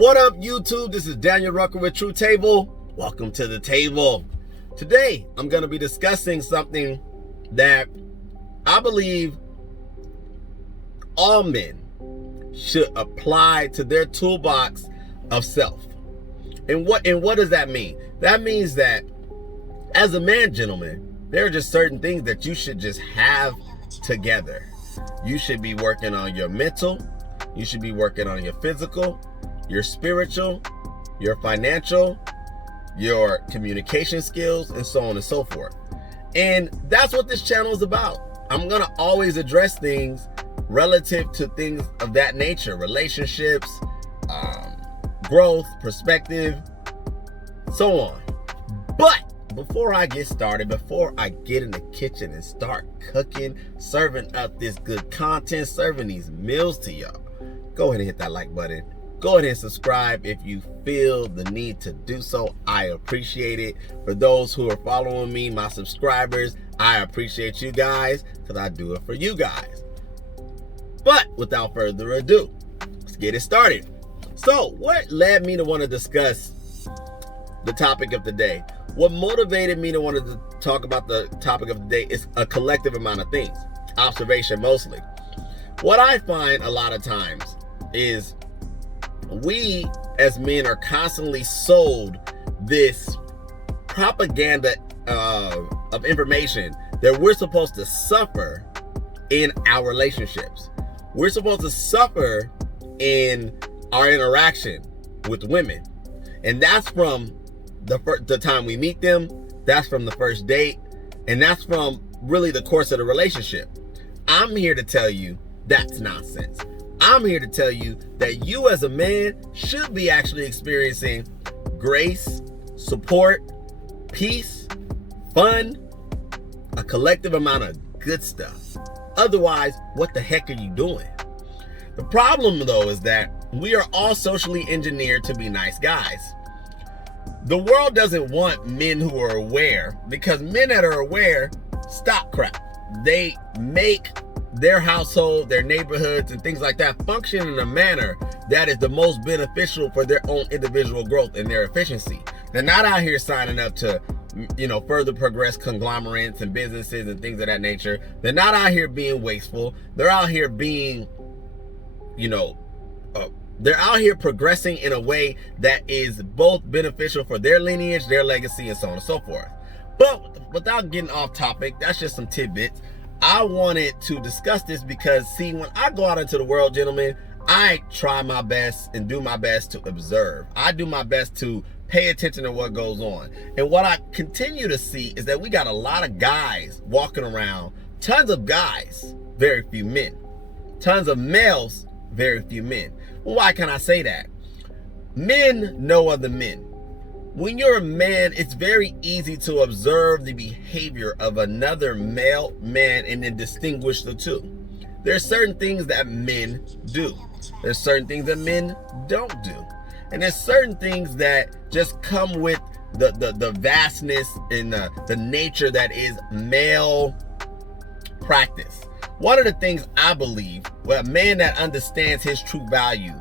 What up, YouTube? This is Daniel Rucker with True Table. Welcome to the table. Today, I'm going to be discussing something that I believe all men should apply to their toolbox of self. And what does that mean? That means that as a man, gentlemen, there are just certain things that you should just have together. You should be working on your mental. You should be working on your physical, your spiritual, your financial, your communication skills, and so on and so forth. And that's what this channel is about. I'm going to always address things relative to things of that nature, relationships, growth, perspective, so on. But before I get started, before I get in the kitchen and start cooking, serving up this good content, serving these meals to y'all, go ahead and hit that like button. Go ahead and subscribe if you feel the need to do so. I appreciate it. For those who are following me, my subscribers, I appreciate you guys because I do it for you guys. But without further ado, let's get it started. So what led me to want to discuss the topic of the day? What motivated me to want to talk about the topic of the day is a collective amount of things. Observation mostly. What I find a lot of times is we as men are constantly sold this propaganda of information that we're supposed to suffer in our relationships. We're supposed to suffer in our interaction with women. And that's from the time we meet them, that's from the first date, and that's from really the course of the relationship. I'm here to tell you that's nonsense. I'm here to tell you that you as a man should be actually experiencing grace, support, peace, fun, a collective amount of good stuff. Otherwise, what the heck are you doing? The problem, though, is that we are all socially engineered to be nice guys. The world doesn't want men who are aware, because men that are aware stop crap. They make their household, their neighborhoods, and things like that function in a manner that is the most beneficial for their own individual growth and their efficiency. They're not out here signing up to, further progress conglomerates and businesses and things of that nature. They're not out here being wasteful. They're out here being, they're out here progressing in a way that is both beneficial for their lineage, their legacy, and so on and so forth. But without getting off topic, that's just some tidbits. I wanted to discuss this because, see, when I go out into the world, gentlemen, I try my best and do my best to observe. I do my best to pay attention to what goes on. And what I continue to see is that we got a lot of guys walking around, tons of guys, very few men. Tons of males, very few men. Why can I say that? Men know other men. When you're a man, it's very easy to observe the behavior of another male man and then distinguish the two. There's certain things that men do. There's certain things that men don't do. And there's certain things that just come with the vastness and the nature that is male practice. One of the things I believe, a man that understands his true value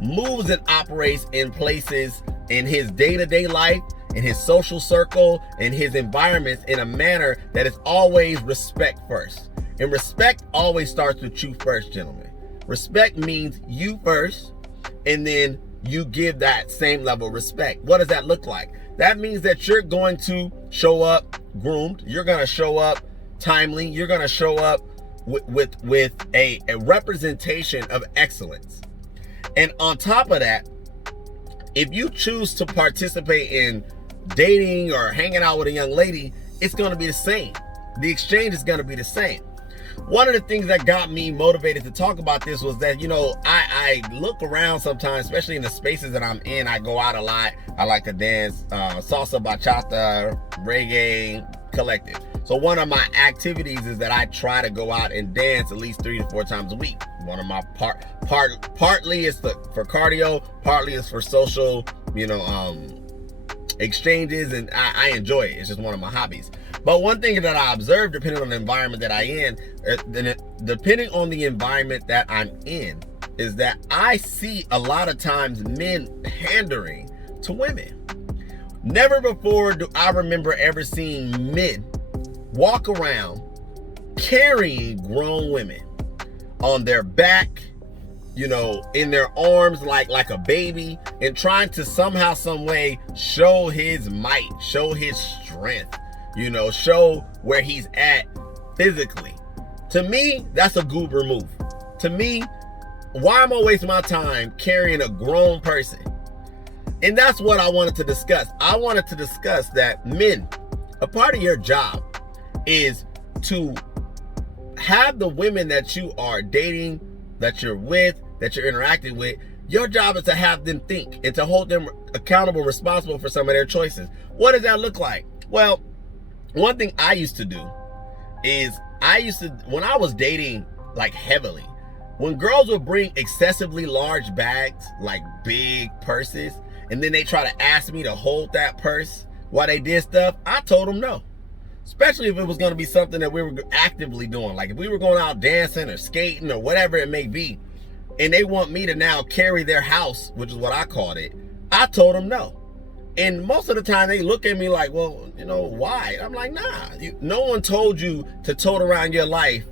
moves and operates in places in his day-to-day life, in his social circle, in his environments in a manner that is always respect first. And respect always starts with you first, gentlemen. Respect means you first, and then you give that same level of respect. What does that look like? That means that you're going to show up groomed. You're going to show up timely. You're going to show up with a representation of excellence. And on top of that, if you choose to participate in dating or hanging out with a young lady, it's going to be the same. The exchange is going to be the same. One of the things that got me motivated to talk about this was that, I look around sometimes, especially in the spaces that I'm in. I go out a lot. I like to dance, salsa, bachata, reggae, collective. So one of my activities is that I try to go out and dance at least 3 to 4 times a week. One of my partly is for cardio, partly is for social, exchanges, and I enjoy it. It's just one of my hobbies. But one thing that I observe, depending on the environment that I'm in, is that I see a lot of times men pandering to women. Never before do I remember ever seeing men walk around carrying grown women on their back, you know, in their arms like a baby, and trying to somehow, some way show his might, show his strength, you know, show where he's at physically. To me, that's a goober move. To me, why am I wasting my time carrying a grown person? And that's what I wanted to discuss. I wanted to discuss that men, a part of your job is to have the women that you are dating, that you're with, that you're interacting with, your job is to have them think and to hold them accountable, responsible for some of their choices. What does that look like? Well, one thing I used to do is when I was dating like heavily, when girls would bring excessively large bags, like big purses, and then they try to ask me to hold that purse while they did stuff, I told them no. Especially if it was going to be something that we were actively doing. Like if we were going out dancing or skating or whatever it may be, and they want me to now carry their house, which is what I called it, I told them no. And most of the time they look at me like, well, you know, why? I'm like, nah, no one told you to tote around your life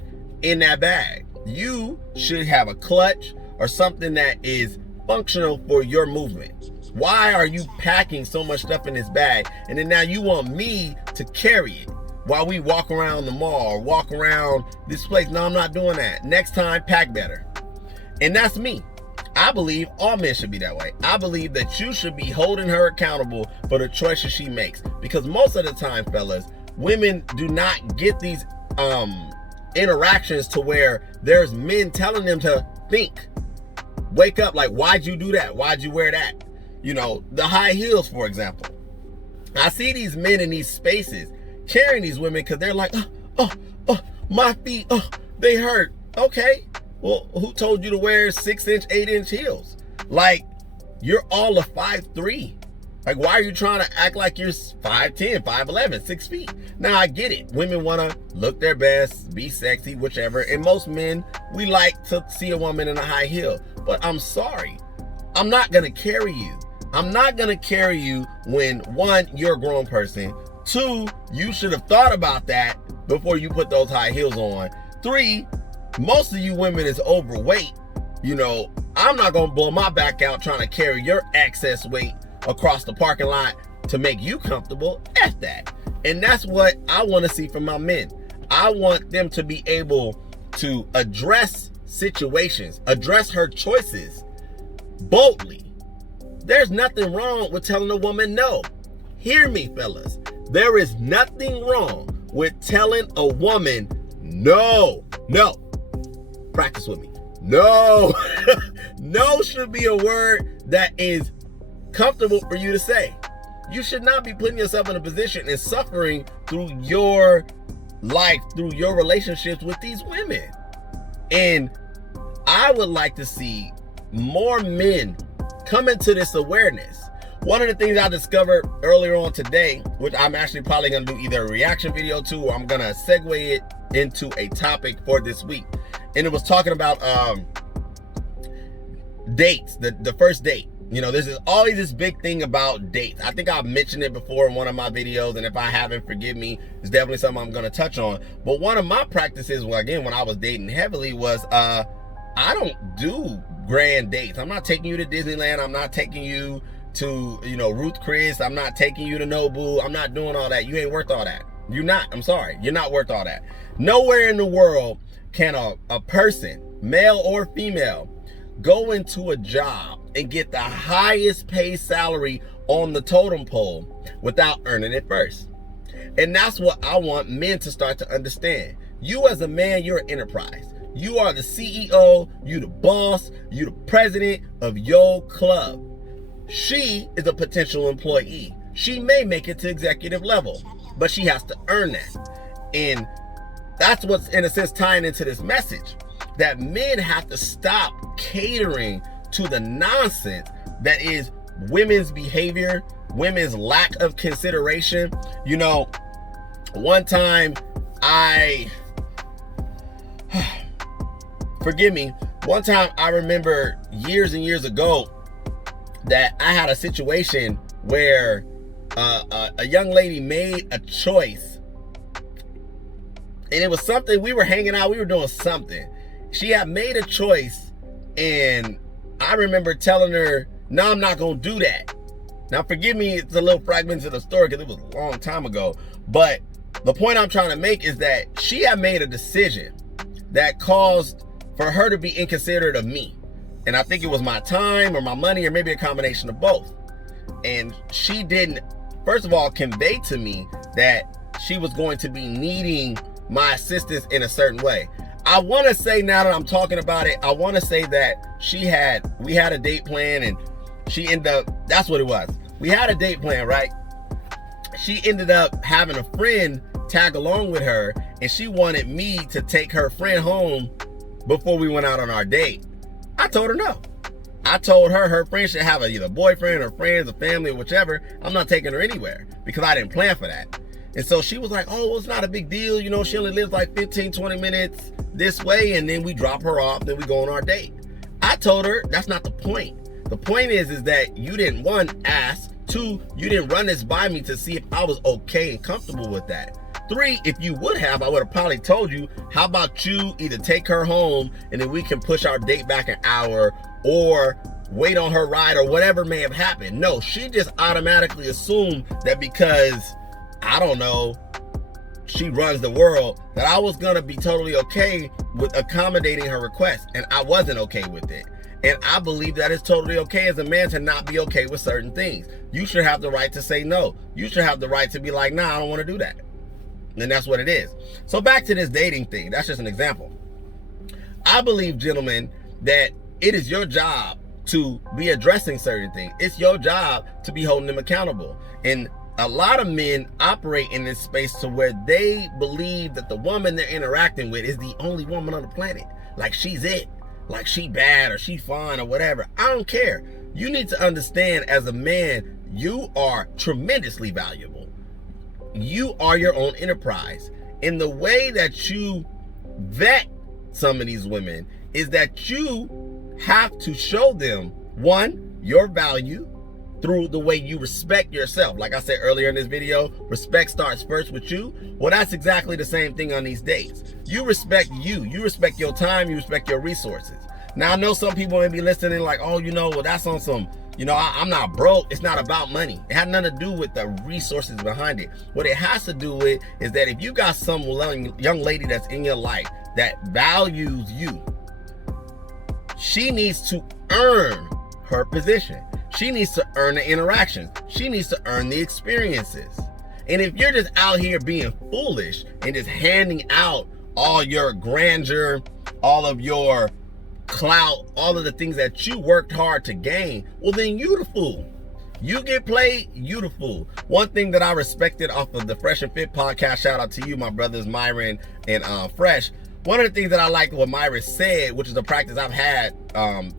in that bag. You should have a clutch or something that is functional for your movement. Why are you packing so much stuff in this bag? And then now you want me to carry it while we walk around the mall or walk around this place. No, I'm not doing that. Next time, pack better. And that's me. I believe all men should be that way. I believe that you should be holding her accountable for the choices she makes. Because most of the time, fellas, women do not get these interactions to where there's men telling them to think. Wake up, like, why'd you do that? Why'd you wear that? You know, the high heels, for example. I see these men in these spaces carrying these women because they're like, my feet, they hurt. Okay, well, who told you to wear 6-inch, 8-inch heels? Like, you're all a 5'3". Like, why are you trying to act like you're 5'10", 5'11", 6 feet? Now, I get it. Women want to look their best, be sexy, whichever. And most men, we like to see a woman in a high heel. But I'm sorry, I'm not going to carry you. I'm not going to carry you when, one, you're a grown person. 2, you should have thought about that before you put those high heels on. 3, most of you women is overweight. You know, I'm not going to blow my back out trying to carry your excess weight across the parking lot to make you comfortable. F that. And that's what I want to see from my men. I want them to be able to address situations, address her choices boldly. There's nothing wrong with telling a woman no. Hear me, fellas. There is nothing wrong with telling a woman no. No. Practice with me. No. No should be a word that is comfortable for you to say. You should not be putting yourself in a position and suffering through your life, through your relationships with these women. And I would like to see more men come into this awareness. One of the things I discovered earlier on today, which I'm actually probably going to do either a reaction video to, or I'm going to segue it into a topic for this week. And it was talking about dates, the first date. You know, there's always this big thing about dates. I think I've mentioned it before in one of my videos, and if I haven't, forgive me. It's definitely something I'm going to touch on. But one of my practices, well, again, when I was dating heavily, was I don't do grand dates. I'm not taking you to Disneyland. I'm not taking you to, you know, Ruth Chris. I'm not taking you to Nobu. I'm not doing all that. You ain't worth all that. You're not. I'm sorry. You're not worth all that. Nowhere in the world can a person, male or female, go into a job and get the highest paid salary on the totem pole without earning it first. And that's what I want men to start to understand. You as a man, you're an enterprise. You are the CEO, you the boss, you the president of your club. She is a potential employee. She may make it to executive level, but she has to earn that. And that's what's, in a sense, tying into this message, that men have to stop catering to the nonsense that is women's behavior, women's lack of consideration. You know, one time forgive me, One time I remember years and years ago that I had a situation where a young lady made a choice, and it was something, we were hanging out, we were doing something. She had made a choice, and I remember telling her, no, I'm not gonna do that. Now forgive me, it's a little fragment of the story because it was a long time ago, but the point I'm trying to make is that she had made a decision that caused for her to be inconsiderate of me. And I think it was my time or my money or maybe a combination of both. And she didn't, first of all, convey to me that she was going to be needing my assistance in a certain way. I want to say, now that I'm talking about it, I want to say that we had a date plan, and she ended up, that's what it was. We had a date plan, right? She ended up having a friend tag along with her, and she wanted me to take her friend home before we went out on our date. I told her no. I told her friend should have either boyfriend or friends or family or whichever. I'm not taking her anywhere because I didn't plan for that. And so she was like, oh, well, it's not a big deal. You know, she only lives like 15, 20 minutes this way. And then we drop her off, then we go on our date. I told her that's not the point. The point is that you didn't, one, ask. Two, you didn't run this by me to see if I was okay and comfortable with that. Three, if you would have, I would have probably told you, how about you either take her home and then we can push our date back an hour, or wait on her ride, or whatever may have happened. No, she just automatically assumed that because, I don't know, she runs the world, that I was gonna be totally okay with accommodating her request, and I wasn't okay with it. And I believe that it's totally okay as a man to not be okay with certain things. You should have the right to say no. You should have the right to be like, nah, I don't want to do that. And that's what it is. So back to this dating thing. That's just an example. I believe, gentlemen, that it is your job to be addressing certain things. It's your job to be holding them accountable. And a lot of men operate in this space to where they believe that the woman they're interacting with is the only woman on the planet. Like she's it. Like she bad or she fine or whatever. I don't care. You need to understand, as a man, you are tremendously valuable. You are your own enterprise. And the way that you vet some of these women is that you have to show them, one, your value through the way you respect yourself. Like I said earlier in this video, respect starts first with you. Well, that's exactly the same thing on these dates. You respect you. You respect your time. You respect your resources. Now, I know some people may be listening like, oh, you know, well, that's on some, you know, I'm not broke. It's not about money. It had nothing to do with the resources behind it. What it has to do with is that if you got some young lady that's in your life that values you, she needs to earn her position. She needs to earn the interactions. She needs to earn the experiences. And if you're just out here being foolish and just handing out all your grandeur, all of your clout, all of the things that you worked hard to gain, well, then you the fool. You get played, you the fool. One thing that I respected off of the Fresh and Fit podcast, shout out to you, my brothers Myron and Fresh. One of the things that I liked what Myron said, which is a practice I've had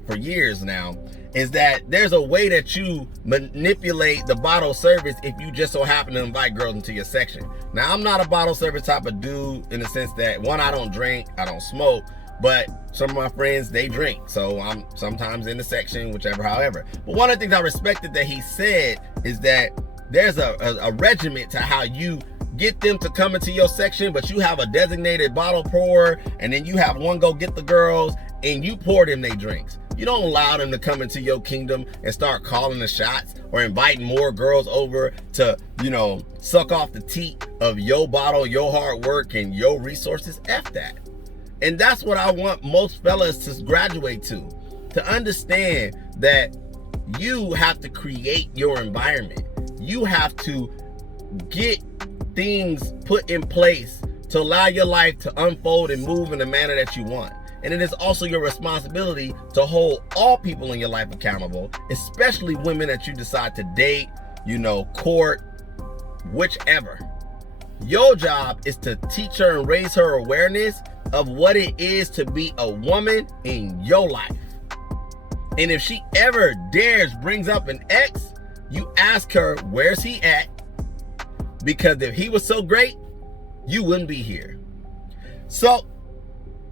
for years now, is that there's a way that you manipulate the bottle service if you just so happen to invite girls into your section. Now, I'm not a bottle service type of dude in the sense that, one, I don't drink, I don't smoke, but some of my friends, they drink. So I'm sometimes in the section, whichever, however. But one of the things I respected that he said is that there's a regiment to how you get them to come into your section, but you have a designated bottle pourer, and then you have one go get the girls, and you pour them their drinks. You don't allow them to come into your kingdom and start calling the shots or inviting more girls over to, you know, suck off the teat of your bottle, your hard work, and your resources. F that. And that's what I want most fellas to graduate to understand that you have to create your environment. You have to get things put in place to allow your life to unfold and move in the manner that you want. And it is also your responsibility to hold all people in your life accountable, especially women that you decide to date, you know, court, whichever. Your job is to teach her and raise her awareness of what it is to be a woman in your life. And if she ever brings up an ex, you ask her, where's he at? Because if he was so great, you wouldn't be here. So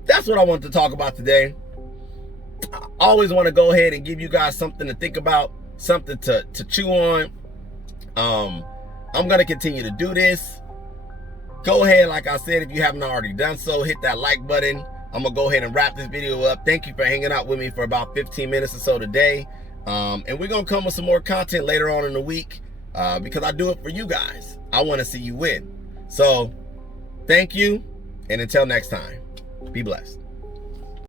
that's what I want to talk about today. always want to go ahead and give you guys something to think about, something to chew on. I'm going to continue to do this. Go ahead, like I said, if you haven't already done so, hit that like button. I'm going to go ahead and wrap this video up. Thank you for hanging out with me for about 15 minutes or so today. And we're going to come with some more content later on in the week because I do it for you guys. I want to see you win. So thank you. And until next time, be blessed.